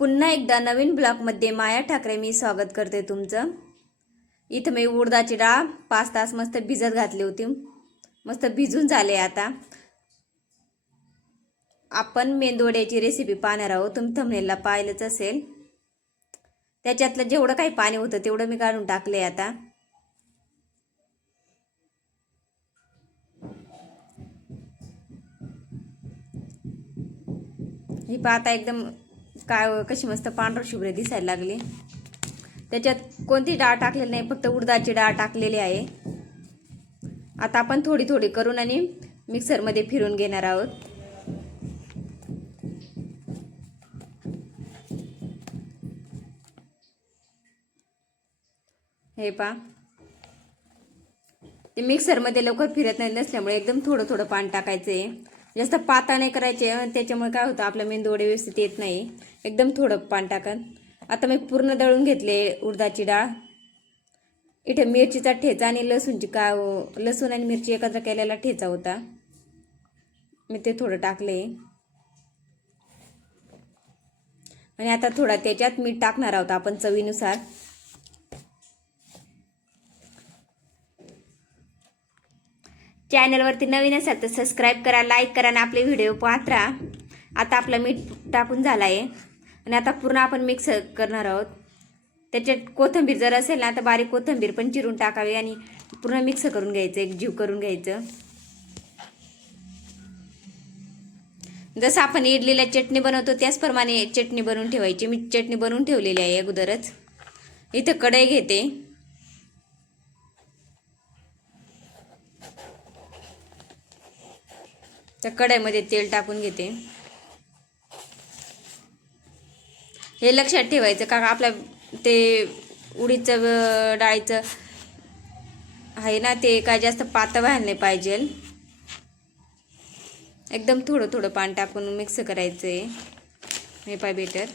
पुन्हा एकदा नवीन ब्लॉगमध्ये माया ठाकरे मी स्वागत करते तुमचं। इथं मी उडदाची डाळ 5 तास मस्त भिजत घातली होती, मस्त भिजून झाले। आता आपण मेंदवड्याची रेसिपी पाहणार आहोत। तुम्ही थंबनेलला पाहिलंच असेल। त्याच्यातलं जेवढं काही पाणी होतं तेवढं मी काढून टाकले। आता ही पाता एकदम कशी मस्त पांढर शुभ्र दिसायला लागली। त्याच्यात कोणती डाळ टाकलेली नाही, फक्त उडदाची डाळ टाकलेली आहे। आता आपण थोडी थोडी करून आणि मिक्सर मध्ये फिरून घेणार आहोत। हे पा ते मिक्सर मध्ये लवकर फिरत नाही नसल्यामुळे एकदम थोडं थोडं पाणी टाकायचंय। जास्त पातळ नाही करायचे, त्याच्यामुळे काय होतं आपला मेंदवडे व्यवस्थित येत नाही। एकदम थोडं पाणी टाका। आता मी पूर्ण दळून घेतले उडदाची डाळ। इथे मिरचीचा ठेचा आणि लसूण आणि मिरची एकत्र केलेला ठेचा होता, मी ते थोडं टाकले। आणि आता थोडा त्याच्यात मीठ टाकणार आहोत आपण चवीनुसार। चॅनलवरती नवीन असाल तर सबस्क्राईब करा, लाईक करा आणि आपले व्हिडिओ पाहत राहा। आता आपला मीठ टाकून झाला आहे आणि आता पूर्ण आपण मिक्स करणार आहोत। त्याच्यात कोथिंबीर जर असेल ना तर बारीक कोथिंबीर पण चिरून टाकावी आणि पूर्ण मिक्स करून घ्यायचं, एकजीव करून घ्यायचं। जसं आपण इडलीला चटणी बनवतो त्याचप्रमाणे चटणी बनवून ठेवायची। मी चटणी बनवून ठेवलेली आहे अगोदरच। इथं कढई घेते, त्या कढईमध्ये तेल टाकून घेते। हे लक्षात ठेवायचं का आपल्या ते उडीदचं डाळीचं आहे ना, ते काय जास्त पातळ व्हायला नाही पाहिजे। एकदम थोडं थोडं पाणी टाकून मिक्स करायचंय। हे पाय बेटर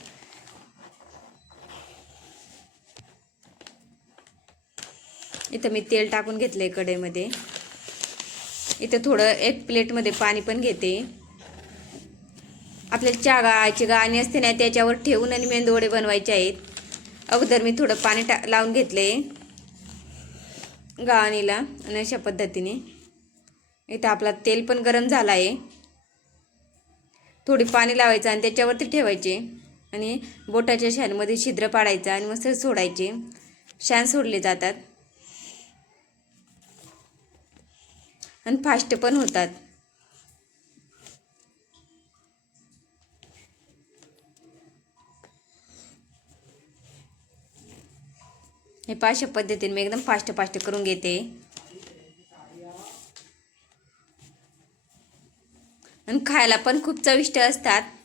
इथं मी तेल टाकून घेतलंय कढईमध्ये। इथं थोडं एक प्लेटमध्ये पाणी पण घेते। आपल्याला चहाची गाळणी असते ना त्याच्यावर ठेवून आणि मेंदवडे बनवायचे आहेत। अगोदर मी थोडं पाणी लावून घेतले गाळणीला आणि अशा पद्धतीने इथं आपला तेल पण गरम झाला आहे। थोडी पाणी लावायचं आणि त्याच्यावरती ठेवायचे आणि बोटाच्या शानमध्ये छिद्र पाडायचं आणि मस्त सोडायचे। शान सोडले जातात आणि फास्ट पण होतात। हे अशा पद्धतीने मी एकदम फास्ट करून घेते आणि खायला पण खूप चविष्ट असतात।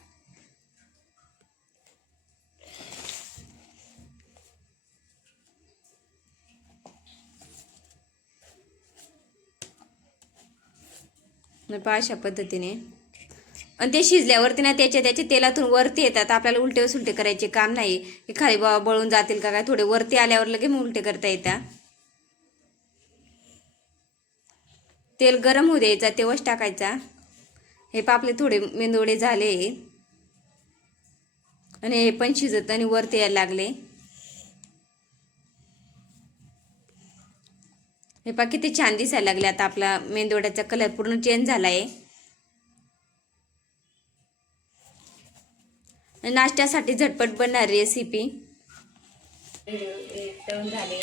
अशा पद्धतीने आणि ते शिजल्यावरती ना त्याच्या तेलातून वरती येतात। आपल्याला उलटे सुलटे करायचे काम नाही, हे खाली बळून जातील का काय। थोडे वरती आल्यावर लगेच उलटे करता येतात। तेल गरम होऊ द्यायचा, तेव्हाच टाकायचा। हे आपले थोडे मेंदवडे झाले आणि हे पण शिजत आणि वरती यायला लागले। हे पहा किती छान दिसायला लागले। आता आपला मेंदवड्याचा कलर पूर्ण चेंज झालाय। नाश्त्यासाठी झटपट बनणारी रेसिपी झाले।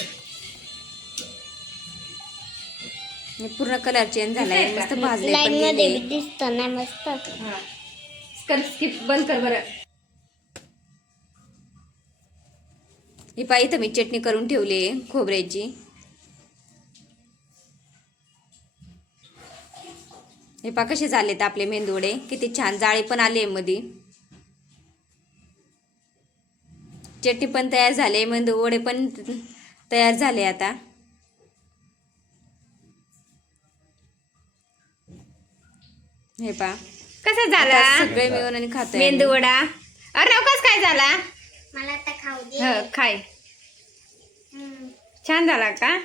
पूर्ण कलर चेंज झालाय, मस्त भाजले पण गेले। दिसतो ना मस्त। स्किप बंद कर बरं। ही पाय इथं मी चटणी करून ठेवली खोबऱ्याची। हे पा कसे झालेत आपले मेंदवडे, किती छान जाळी पण आली मध्ये। चटणी पण तयार झाले, मेंदवडे पण तयार झाले। आता हे पा कसा झाला सगळे मिळून आणि खातोय मेंदूवडा। अरे नवकाच काय झाला, मला आता खाऊ दे। खाय। छान झाला का?